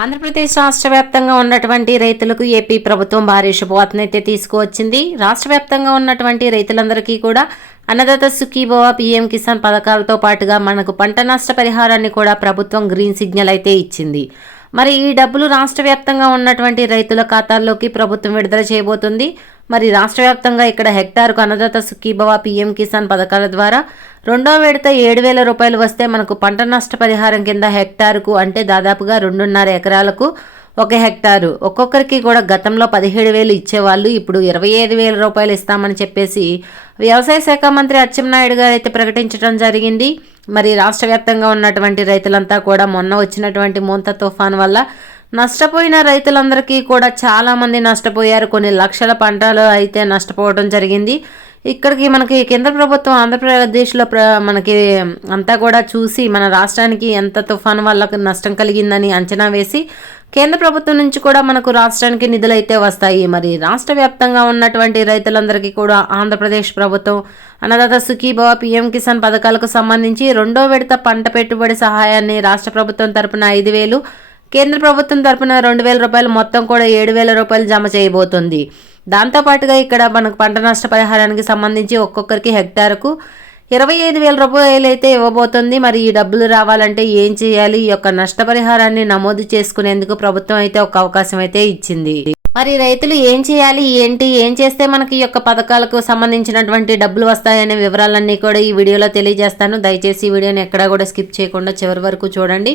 ఆంధ్రప్రదేశ్ రాష్ట్ర వ్యాప్తంగా ఉన్నటువంటి రైతులకు ఏపీ ప్రభుత్వం భారీ శుభవార్తనైతే తీసుకువచ్చింది. రాష్ట్ర వ్యాప్తంగా ఉన్నటువంటి రైతులందరికీ కూడా అన్నదాత సుఖీభవ పీఎం కిసాన్ పథకాలతో పాటుగా మనకు పంట నష్ట పరిహారాన్ని కూడా ప్రభుత్వం గ్రీన్ సిగ్నల్ అయితే ఇచ్చింది. మరి ఈ డబ్బులు రాష్ట్ర వ్యాప్తంగా ఉన్నటువంటి రైతుల ఖాతాల్లోకి ప్రభుత్వం విడుదల చేయబోతుంది. మరి రాష్ట్ర వ్యాప్తంగా ఇక్కడ హెక్టార్కు అన్నదాత సుఖీభవ పీఎం కిసాన్ పథకాల ద్వారా రెండో విడత ఏడు వేల రూపాయలు వస్తే మనకు పంట నష్ట పరిహారం కింద హెక్టార్కు అంటే దాదాపుగా రెండున్నర ఎకరాలకు ఒక హెక్టారు. ఒక్కొక్కరికి కూడా గతంలో పదిహేడు వేలు ఇచ్చేవాళ్ళు ఇప్పుడు ఇరవై ఐదు వేల రూపాయలు ఇస్తామని చెప్పేసి వ్యవసాయ శాఖ మంత్రి అచ్చెన్నాయుడు గారు అయితే ప్రకటించడం జరిగింది. మరి రాష్ట్ర వ్యాప్తంగా ఉన్నటువంటి రైతులంతా కూడా మొన్న వచ్చినటువంటి మోంత తుఫాన్ వల్ల నష్టపోయిన రైతులందరికీ కూడా చాలామంది నష్టపోయారు. కొన్ని లక్షల పంటలు అయితే నష్టపోవడం జరిగింది. ఇక్కడికి మనకి కేంద్ర ప్రభుత్వం ఆంధ్రప్రదేశ్లో ప్ర మనకి అంతా కూడా చూసి మన రాష్ట్రానికి ఎంత తుఫాను వల్ల నష్టం కలిగిందని అంచనా వేసి కేంద్ర ప్రభుత్వం నుంచి కూడా మనకు రాష్ట్రానికి నిధులు అయితే వస్తాయి. మరి రాష్ట్ర వ్యాప్తంగా ఉన్నటువంటి రైతులందరికీ కూడా ఆంధ్రప్రదేశ్ ప్రభుత్వం అన్నదాత సుఖీభవ పీఎం కిసాన్ పథకాలకు సంబంధించి రెండో విడత పంట పెట్టుబడి సహాయాన్ని రాష్ట్ర ప్రభుత్వం తరపున ఐదు వేలు కేంద్ర ప్రభుత్వం తరపున రెండు వేల రూపాయలు మొత్తం కూడా ఏడు వేల రూపాయలు జమ చేయబోతుంది. దాంతోపాటుగా ఇక్కడ మనకు పంట నష్ట పరిహారానికి సంబంధించి ఒక్కొక్కరికి హెక్టార్కు ఇరవై ఐదు వేల రూపాయలు అయితే ఇవ్వబోతుంది. మరి ఈ డబ్బులు రావాలంటే ఏం చేయాలి? ఈ యొక్క నష్టపరిహారాన్ని నమోదు చేసుకునేందుకు ప్రభుత్వం అయితే ఒక అవకాశం అయితే ఇచ్చింది. మరి రైతులు ఏం చేయాలి? ఏంటి? ఏం చేస్తే మనకి ఈ యొక్క పథకాలకు సంబంధించినటువంటి డబ్బులు వస్తాయనే వివరాలన్నీ కూడా ఈ వీడియోలో తెలియజేస్తాను. దయచేసి ఈ వీడియోని ఎక్కడా కూడా స్కిప్ చేయకుండా చివరి వరకు చూడండి.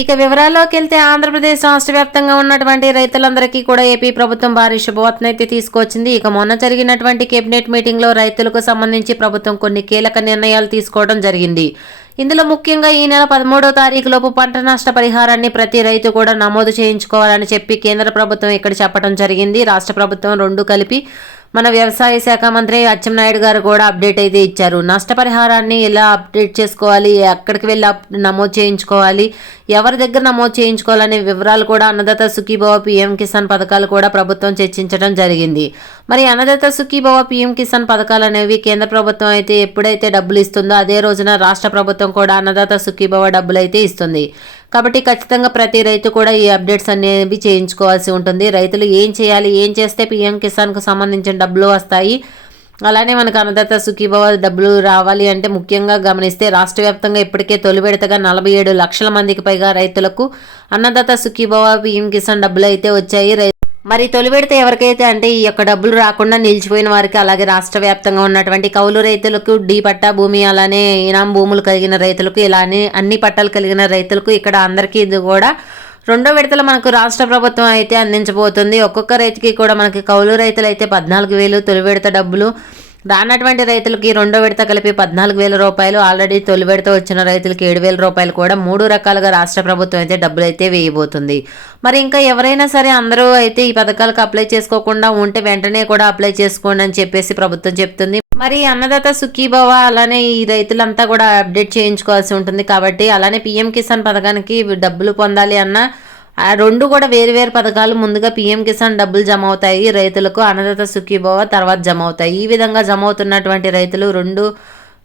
ఇక వివరాల్లోకి వెళ్తే ఆంధ్రప్రదేశ్ రాష్ట్ర వ్యాప్తంగా ఉన్నటువంటి రైతులందరికీ కూడా ఏపీ ప్రభుత్వం భారీ శుభవార్తనైతే తీసుకొచ్చింది. ఇక మొన్న జరిగినటువంటి కేబినెట్ మీటింగ్లో రైతులకు సంబంధించి ప్రభుత్వం కొన్ని కీలక నిర్ణయాలు తీసుకోవడం జరిగింది. ఇందులో ముఖ్యంగా ఈ నెల పదమూడో తారీఖు లోపు పంట నష్ట పరిహారాన్ని ప్రతి రైతు కూడా నమోదు చేయించుకోవాలని చెప్పి కేంద్ర ప్రభుత్వం ఇక్కడ చెప్పడం జరిగింది. రాష్ట్ర ప్రభుత్వం రెండు కలిపి మన వ్యవసాయ శాఖ మంత్రి అచ్చెన్నాయుడు గారు కూడా అప్డేట్ అయితే ఇచ్చారు. నష్టపరిహారాన్ని ఎలా అప్డేట్ చేసుకోవాలి? ఎక్కడికి వెళ్ళి నమోదు చేయించుకోవాలి? ఎవరి దగ్గర నమోదు చేయించుకోవాలనే వివరాలు కూడా అన్నదాత సుఖీభవ పిఎం కిసాన్ పథకాలు కూడా ప్రభుత్వం చర్చించడం జరిగింది. మరి అన్నదాత సుఖీభవ పిఎం కిసాన్ పథకాలు అనేవి కేంద్ర ప్రభుత్వం అయితే ఎప్పుడైతే డబ్బులు ఇస్తుందో అదే రోజున రాష్ట్ర ప్రభుత్వం కూడా అన్నదాత సుఖీభవ డబ్బులు అయితే ఇస్తుంది. కాబట్టి ఖచ్చితంగా ప్రతి రైతు కూడా ఈ అప్డేట్స్ అనేవి చేయించుకోవాల్సి ఉంటుంది. రైతులు ఏం చేయాలి ఏం చేస్తే పిఎం కిసాన్కు సంబంధించిన డబ్బులు వస్తాయి? అలానే మనకు అన్నదాత సుఖీభవ డబ్బులు రావాలి అంటే ముఖ్యంగా గమనిస్తే రాష్ట్ర వ్యాప్తంగా ఇప్పటికే తొలి విడతగా నలభై ఏడు లక్షల మందికి పైగా రైతులకు అన్నదాత సుఖీభవ పిఎం కిసాన్ డబ్బులు అయితే వచ్చాయి. మరి తొలి విడత ఎవరికైతే అంటే ఈ యొక్క డబ్బులు రాకుండా నిలిచిపోయిన వారికి అలాగే రాష్ట్ర వ్యాప్తంగా ఉన్నటువంటి కౌలు రైతులకు డి పట్టా భూమి అలానే ఇనాం భూములు కలిగిన రైతులకు ఇలానే అన్ని పట్టాలు కలిగిన రైతులకు ఇక్కడ అందరికీ ఇది కూడా రెండో విడతలు మనకు రాష్ట్ర ప్రభుత్వం అయితే అందించబోతుంది. ఒక్కొక్క రైతుకి కూడా మనకి కౌలు రైతులు అయితే పద్నాలుగు వేలు తొలి విడత డబ్బులు రానటువంటి రైతులకి రెండో విడత కలిపి పద్నాలుగు వేల రూపాయలు ఆల్రెడీ తొలి విడత వచ్చిన రైతులకి ఏడు వేల రూపాయలు కూడా మూడు రకాలుగా రాష్ట్ర ప్రభుత్వం అయితే డబ్బులు అయితే వేయబోతుంది. మరి ఇంకా ఎవరైనా సరే అందరూ అయితే ఈ పథకాలకు అప్లై చేసుకోకుండా ఉంటే వెంటనే కూడా అప్లై చేసుకోండి అని చెప్పేసి ప్రభుత్వం చెప్తుంది. మరి అన్నదాత సుఖీభవ అలానే ఈ రైతులంతా కూడా అప్డేట్ చేయించుకోవాల్సి ఉంటుంది కాబట్టి అలానే పిఎం కిసాన్ పథకానికి డబ్బులు పొందాలి అన్న ఆ రెండు కూడా వేరు వేరు పథకాలు. ముందుగా పీఎం కిసాన్ డబ్బులు జమ అవుతాయి రైతులకు అన్నదాత సుఖీభవ తర్వాత జమ అవుతాయి ఈ విధంగా జమ అవుతున్నటువంటి రైతులు రెండు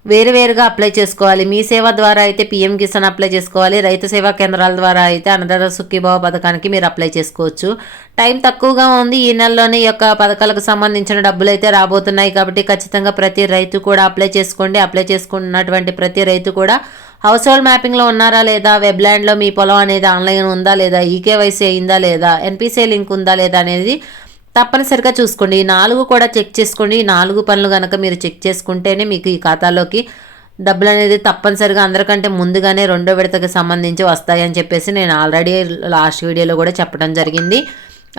వేరువేరుగా అప్లై చేసుకోవాలి. మీ సేవ ద్వారా అయితే పీఎం కిసాన్ అప్లై చేసుకోవాలి. రైతు సేవా కేంద్రాల ద్వారా అయితే అన్నదాత సుఖీభావ పథకానికి మీరు అప్లై చేసుకోవచ్చు. టైం తక్కువగా ఉంది. ఈ నెలలోనే ఈ యొక్క పథకాలకు సంబంధించిన డబ్బులు అయితే రాబోతున్నాయి. కాబట్టి ఖచ్చితంగా ప్రతి రైతు కూడా అప్లై చేసుకోండి. అప్లై చేసుకున్నటువంటి ప్రతి రైతు కూడా హౌస్ హోల్డ్ మ్యాపింగ్లో ఉన్నారా లేదా? వెబ్లాండ్లో మీ పొలం అనేది ఆన్లైన్ ఉందా లేదా? ఈకేవైసీ అయిందా లేదా? ఎన్పిసిఐ లింక్ ఉందా లేదా అనేది తప్పనిసరిగా చూసుకోండి. ఈ నాలుగు కూడా చెక్ చేసుకోండి. ఈ నాలుగు పనులు కనుక మీరు చెక్ చేసుకుంటేనే మీకు ఈ ఖాతాలోకి డబ్బులు అనేది తప్పనిసరిగా అందరికంటే ముందుగానే రెండో విడతకు సంబంధించి వస్తాయని చెప్పేసి నేను ఆల్రెడీ లాస్ట్ వీడియోలో కూడా చెప్పడం జరిగింది.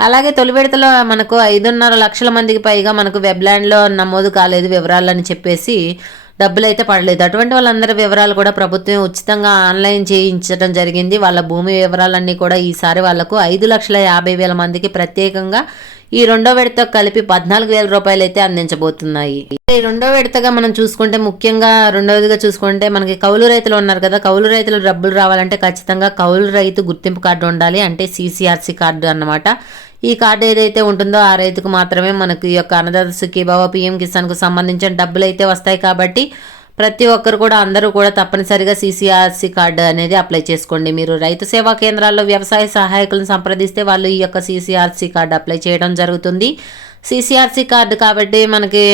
అలాగే తొలి విడతలో మనకు ఐదున్నర లక్షల మందికి పైగా మనకు వెబ్లాండ్లో నమోదు కాలేదు వివరాలని చెప్పేసి డబ్బులు అయితే పడలేదు. అటువంటి వాళ్ళందరి వివరాలు కూడా ప్రభుత్వం ఉచితంగా ఆన్లైన్ చేయించడం జరిగింది. వాళ్ళ భూమి వివరాలన్నీ కూడా ఈసారి వాళ్ళకు ఐదు లక్షల యాభై వేల మందికి ప్రత్యేకంగా ఈ రెండో విడత కలిపి పద్నాలుగు వేల రూపాయలు అయితే అందించబోతున్నాయి. ఈ రెండో విడతగా మనం చూసుకుంటే ముఖ్యంగా రెండవదిగా చూసుకుంటే మనకి కౌలు రైతులు ఉన్నారు కదా కౌలు రైతులు డబ్బులు రావాలంటే ఖచ్చితంగా కౌలు రైతు గుర్తింపు కార్డు ఉండాలి. అంటే సీసీఆర్సీ కార్డు అన్నమాట. ఈ కార్డు ఏదైతే ఉంటుందో ఆ రైతుకు మాత్రమే మనకు ఈ యొక్క అన్నదాత సుఖీభావ పిఎం కిసాన్కు సంబంధించిన డబ్బులు అయితే వస్తాయి కాబట్టి ప్రతి ఒక్కరు కూడా అందరూ కూడా తప్పనిసరిగా సీసీఆర్సీ కార్డు అనేది అప్లై చేసుకోండి. మీరు రైతు సేవా కేంద్రాల్లో వ్యవసాయ సహాయకులను సంప్రదిస్తే వాళ్ళు ఈ యొక్క సీసీఆర్సీ కార్డు అప్లై చేయడం జరుగుతుంది. సీసీఆర్సీ కార్డు కాబట్టి మనకి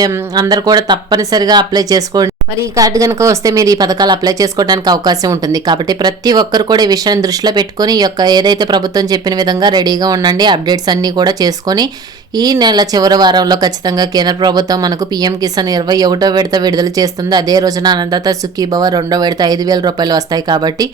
అందరు కూడా తప్పనిసరిగా అప్లై చేసుకోండి. మరి ఈ కార్డు కనుక వస్తే మీరు ఈ పథకాలు అప్లై చేసుకోవడానికి అవకాశం ఉంటుంది. కాబట్టి ప్రతి ఒక్కరు కూడా ఈ విషయాన్ని దృష్టిలో పెట్టుకొని ఈ యొక్క ఏదైతే ప్రభుత్వం చెప్పిన విధంగా రెడీగా ఉండండి అప్డేట్స్ అన్నీ కూడా చేసుకొని ఈ నెల చివరి వారంలో ఖచ్చితంగా కేంద్ర ప్రభుత్వం మనకు పీఎం కిసాన్ ఇరవై ఒకటో విడత విడుదల చేస్తుంది. అదే రోజున అనంతత సుఖీభవ రెండో విడత ఐదు వేల రూపాయలు వస్తాయి. కాబట్టి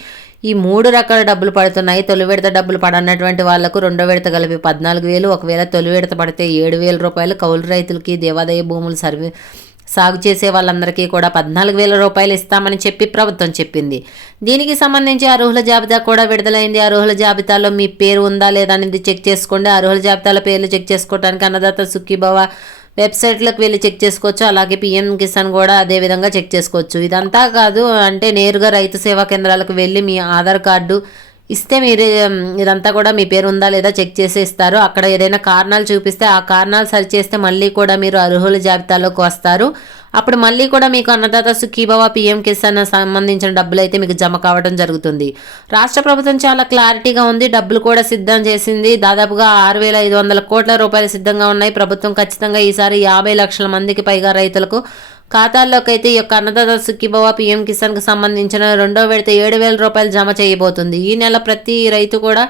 ఈ మూడు రకాల డబ్బులు పడుతున్నాయి. తొలి విడత డబ్బులు పడన్నటువంటి వాళ్ళకు రెండో విడత కలిపి పద్నాలుగు వేలు ఒకవేళ తొలి విడత పడితే ఏడు వేల రూపాయలు కౌలు రైతులకి దేవాదాయ భూములు సర్వే సాగు చేసే వాళ్ళందరికీ కూడా పద్నాలుగు వేల రూపాయలు ఇస్తామని చెప్పి ప్రభుత్వం చెప్పింది. దీనికి సంబంధించి అర్హుల జాబితా కూడా విడుదలైంది. అర్హుల జాబితాలో మీ పేరు ఉందా లేదా అనేది చెక్ చేసుకోండి. అర్హుల జాబితాలో పేర్లు చెక్ చేసుకోవడానికి అన్నదాత సుఖీభవ వెబ్సైట్లకు వెళ్ళి చెక్ చేసుకోవచ్చు. అలాగే పిఎం కిసాన్ కూడా అదే విధంగా చెక్ చేసుకోవచ్చు. ఇదంతా కాదు అంటే నేరుగా రైతు సేవా కేంద్రాలకు వెళ్ళి మీ ఆధార్ కార్డు ఇస్తే మీరు ఇదంతా కూడా మీ పేరు ఉందా లేదా చెక్ చేసి ఇస్తారు. అక్కడ ఏదైనా కారణాలు చూపిస్తే ఆ కారణాలు సరిచేస్తే మళ్ళీ కూడా మీరు అర్హుల జాబితాలోకి వస్తారు. అప్పుడు మళ్ళీ కూడా మీకు అన్నదాత సుఖీభవ పిఎం కిసాన్ సంబంధించిన డబ్బులు అయితే మీకు జమ కావడం జరుగుతుంది. రాష్ట్ర ప్రభుత్వం చాలా క్లారిటీగా ఉంది. డబ్బులు కూడా సిద్ధం చేసింది. దాదాపుగా ఆరు వేల ఐదు వందల కోట్ల రూపాయలు సిద్ధంగా ఉన్నాయి. ప్రభుత్వం ఖచ్చితంగా ఈసారి యాభై లక్షల మందికి పైగా రైతులకు ఖాతాల్లోకి అయితే ఈ యొక్క అన్నదాత సుఖీభవ పిఎం కిసాన్కి సంబంధించిన రెండో విడత ఏడు వేల రూపాయలు జమ చేయబోతుంది. ఈ నెల ప్రతి రైతు కూడా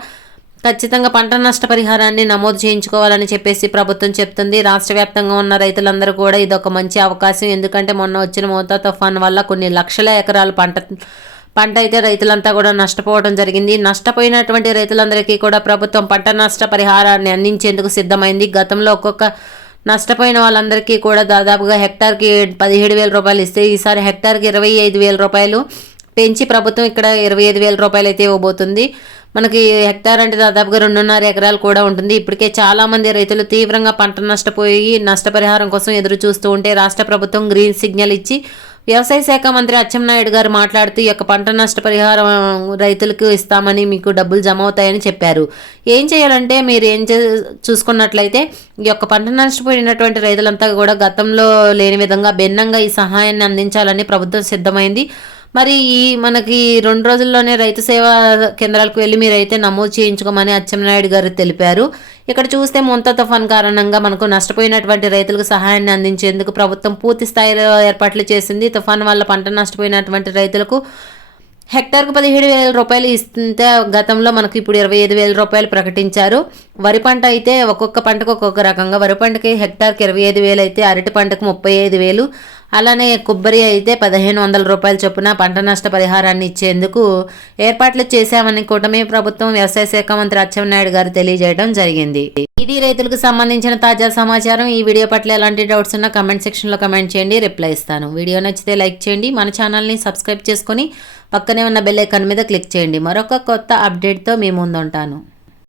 ఖచ్చితంగా పంట నష్టపరిహారాన్ని నమోదు చేయించుకోవాలని చెప్పేసి ప్రభుత్వం చెప్తుంది. రాష్ట్ర వ్యాప్తంగా ఉన్న రైతులందరూ కూడా ఇది ఒక మంచి అవకాశం. ఎందుకంటే మొన్న వచ్చిన మోతా తుఫాన్ వల్ల కొన్ని లక్షల ఎకరాల పంట పంట అయితే రైతులంతా కూడా నష్టపోవడం జరిగింది. నష్టపోయినటువంటి రైతులందరికీ కూడా ప్రభుత్వం పంట నష్ట పరిహారాన్ని అందించేందుకు సిద్ధమైంది. గతంలో ఒక్కొక్క నష్టపోయిన వాళ్ళందరికీ కూడా దాదాపుగా హెక్టార్కి పదిహేడు వేల రూపాయలు ఇస్తే ఈసారి హెక్టార్కి ఇరవై ఐదు వేల రూపాయలు పెంచి ప్రభుత్వం ఇక్కడ ఇరవై ఐదు వేల రూపాయలు అయితే ఇవ్వబోతుంది. మనకి హెక్టార్ అంటే దాదాపుగా రెండున్నర ఎకరాలు కూడా ఉంటుంది. ఇప్పటికే చాలామంది రైతులు తీవ్రంగా పంట నష్టపోయి నష్టపరిహారం కోసం ఎదురు చూస్తూ ఉంటే రాష్ట్ర ప్రభుత్వం గ్రీన్ సిగ్నల్ ఇచ్చి వ్యవసాయ శాఖ మంత్రి అచ్చెన్నాయుడు గారు మాట్లాడుతూ ఈ యొక్క పంట నష్టపరిహారం రైతులకు ఇస్తామని మీకు డబ్బులు జమ అవుతాయని చెప్పారు. ఏం చేయాలంటే మీరు ఏం చూసుకున్నట్లయితే ఈ యొక్క పంట నష్టపోయినటువంటి రైతులంతా కూడా గతంలో లేని విధంగా భిన్నంగా ఈ సహాయాన్ని అందించాలని ప్రభుత్వం సిద్ధమైంది. మరి ఈ మనకి రెండు రోజుల్లోనే రైతు సేవా కేంద్రాలకు వెళ్ళి మీరైతే నమోదు చేయించుకోమని అచ్చెన్నాయుడు గారు తెలిపారు. ఇక్కడ చూస్తే ముంత తుఫాన్ కారణంగా మనకు నష్టపోయినటువంటి రైతులకు సహాయాన్ని అందించేందుకు ప్రభుత్వం పూర్తి స్థాయిలో ఏర్పాట్లు చేసింది. తుఫాన్ వల్ల పంట నష్టపోయినటువంటి రైతులకు హెక్టార్కు పదిహేడు వేల రూపాయలు ఇస్తే గతంలో మనకు ఇప్పుడు ఇరవై ఐదు వేల రూపాయలు ప్రకటించారు. వరి పంట అయితే ఒక్కొక్క పంటకు ఒక్కొక్క రకంగా వరి పంటకి హెక్టార్కి ఇరవై ఐదు వేలు అయితే అరటి పంటకు ముప్పై ఐదు వేలు అలానే కొబ్బరి అయితే పదిహేను వందల రూపాయల చొప్పున పంట నష్ట పరిహారాన్ని ఇచ్చేందుకు ఏర్పాట్లు చేశామని కూటమి ప్రభుత్వం వ్యవసాయ శాఖ మంత్రి అచ్చెన్నాయుడు గారు తెలియజేయడం జరిగింది. ఇది రైతులకు సంబంధించిన తాజా సమాచారం. ఈ వీడియో పట్ల ఎలాంటి డౌట్స్ ఉన్నా కమెంట్ సెక్షన్లో కమెంట్ చేయండి రిప్లై ఇస్తాను. వీడియో నచ్చితే లైక్ చేయండి మన ఛానల్ని సబ్స్క్రైబ్ చేసుకొని పక్కనే ఉన్న బెల్ ఐకాన్ మీద క్లిక్ చేయండి. మరొక కొత్త అప్డేట్తో మీ ముందుంటాను.